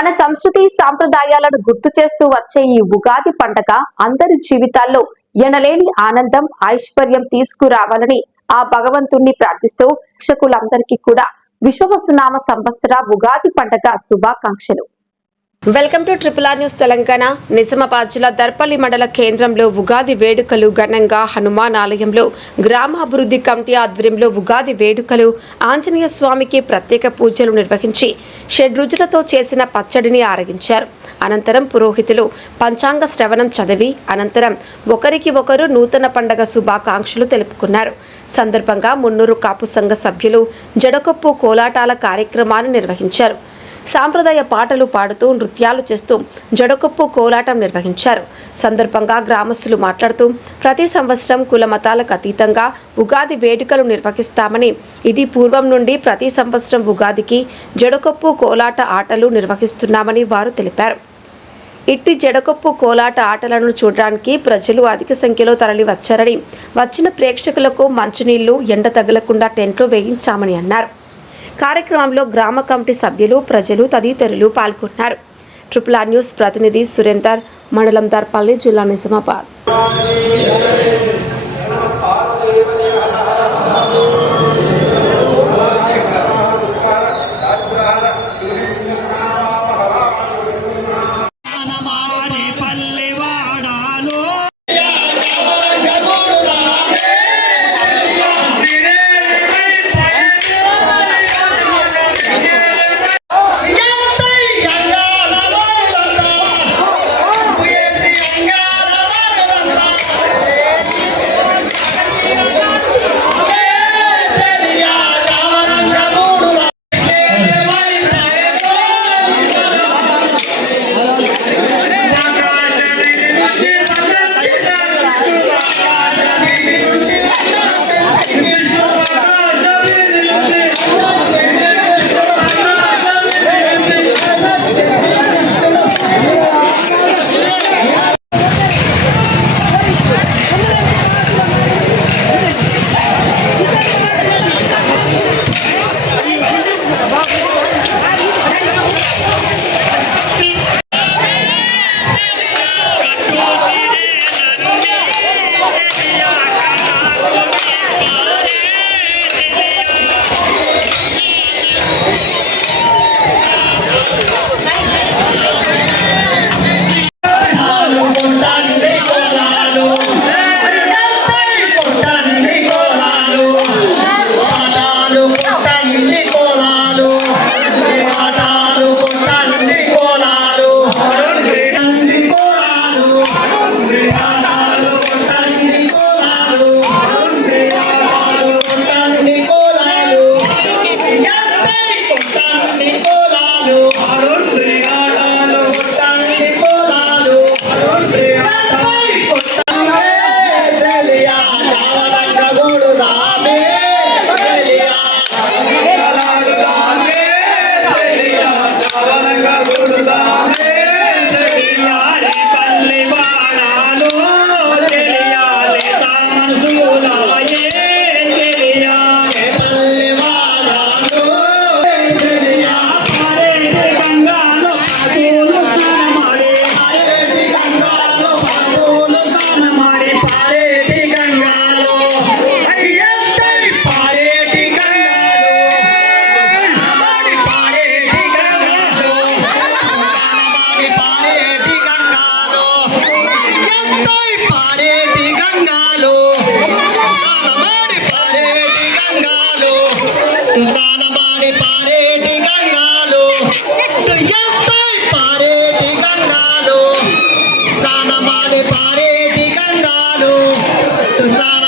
మన సంస్కృతి సాంప్రదాయాలను గుర్తు చేస్తూ వచ్చే ఈ ఉగాది పండగ అందరి జీవితాల్లో ఎనలేని ఆనందం ఐశ్వర్యం తీసుకురావాలని ఆ భగవంతుణ్ణి ప్రార్థిస్తూ ప్రేక్షకులందరికీ కూడా విశ్వవసునామ సంవత్సర ఉగాది పండగ శుభాకాంక్షలు. Welcome to triple R news Telangana. Nizamabad జిల్లా దర్పల్లి మండల కేంద్రంలో ఉగాది వేడుకలు ఘనంగా హనుమాన్ ఆలయంలో గ్రామాభివృద్ధి కమిటీ ఆధ్వర్యంలో ఉగాది వేడుకలు ఆంజనేయ స్వామికి ప్రత్యేక పూజలు నిర్వహించి షడ్రుచులతో చేసిన పచ్చడిని ఆరగించారు. అనంతరం పురోహితులు పంచాంగ శ్రవణం చదివి అనంతరం ఒకరికి ఒకరు నూతన పండగ శుభాకాంక్షలు తెలుపుకున్నారు. సందర్భంగా మున్నూరు కాపు సంఘ సభ్యులు జడకొప్పు కోలాటాల కార్యక్రమాన్ని నిర్వహించారు. సాంప్రదాయ పాటలు పాడుతూ నృత్యాలు చేస్తూ జడకొప్పు కోలాటం నిర్వహించారు. సందర్భంగా గ్రామస్తులు మాట్లాడుతూ ప్రతి సంవత్సరం కుల మతాలకు అతీతంగా ఉగాది వేడుకలు నిర్వహిస్తామని ఇది పూర్వం నుండి ప్రతి సంవత్సరం ఉగాదికి జడకొప్పు కోలాట ఆటలు నిర్వహిస్తున్నామని వారు తెలిపారు. ఇట్టి జడకొప్పు కోలాట ఆటలను చూడడానికి ప్రజలు అధిక సంఖ్యలో తరలి వచ్చారని వచ్చిన ప్రేక్షకులకు మంచినీళ్ళు ఎండ తగలకుండా టెంట్లు వేయించామని అన్నారు. కార్యక్రమంలో గ్రామ కమిటీ సభ్యులు ప్రజలు తదితరులు పాల్గొన్నారు. ట్రిపుల్ ఆర్ న్యూస్ ప్రతినిధి సురేందర్ మండలం దర్పల్లి జిల్లా నిజామాబాద్. 감사합니다.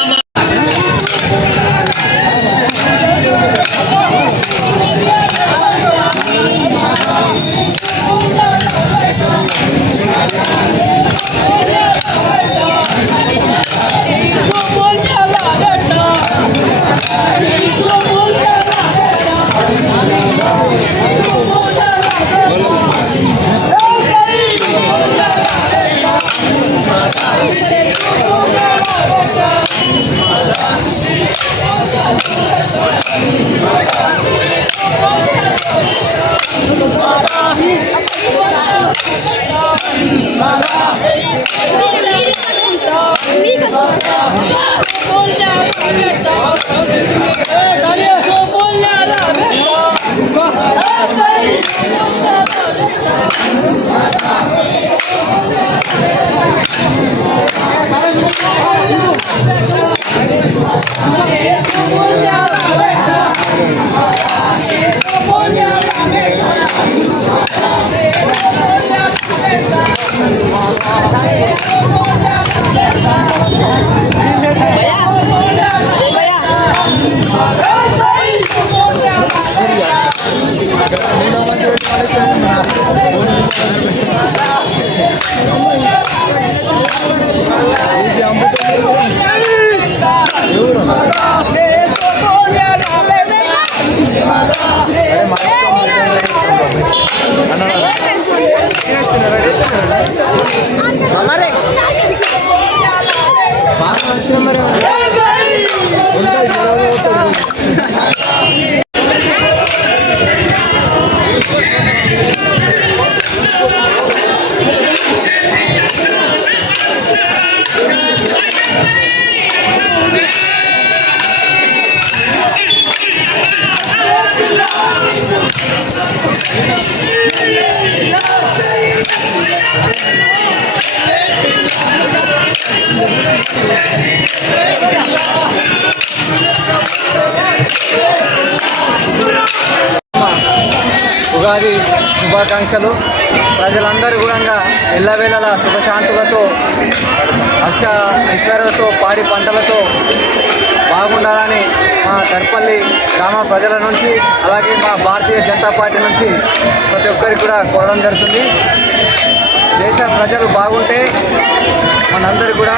ఉగాది శుభాకాంక్షలు. ప్రజలందరూ కూడా ఎల్లవేళల శుభశాంతులతో అష్ట ఐశ్వర్యాలతో పాడి పంటలతో బాగుండాలని మా తర్పల్లి గ్రామ ప్రజల నుంచి అలాగే మా భారతీయ జనతా పార్టీ నుంచి ప్రతి ఒక్కరికి కూడా కోరడం జరుగుతుంది. దేశ ప్రజలు బాగుంటే మనందరూ కూడా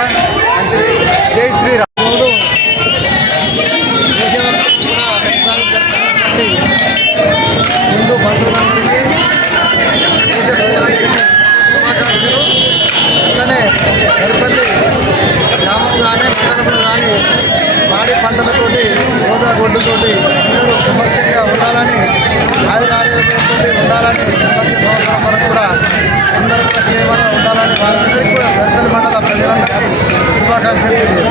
happiness.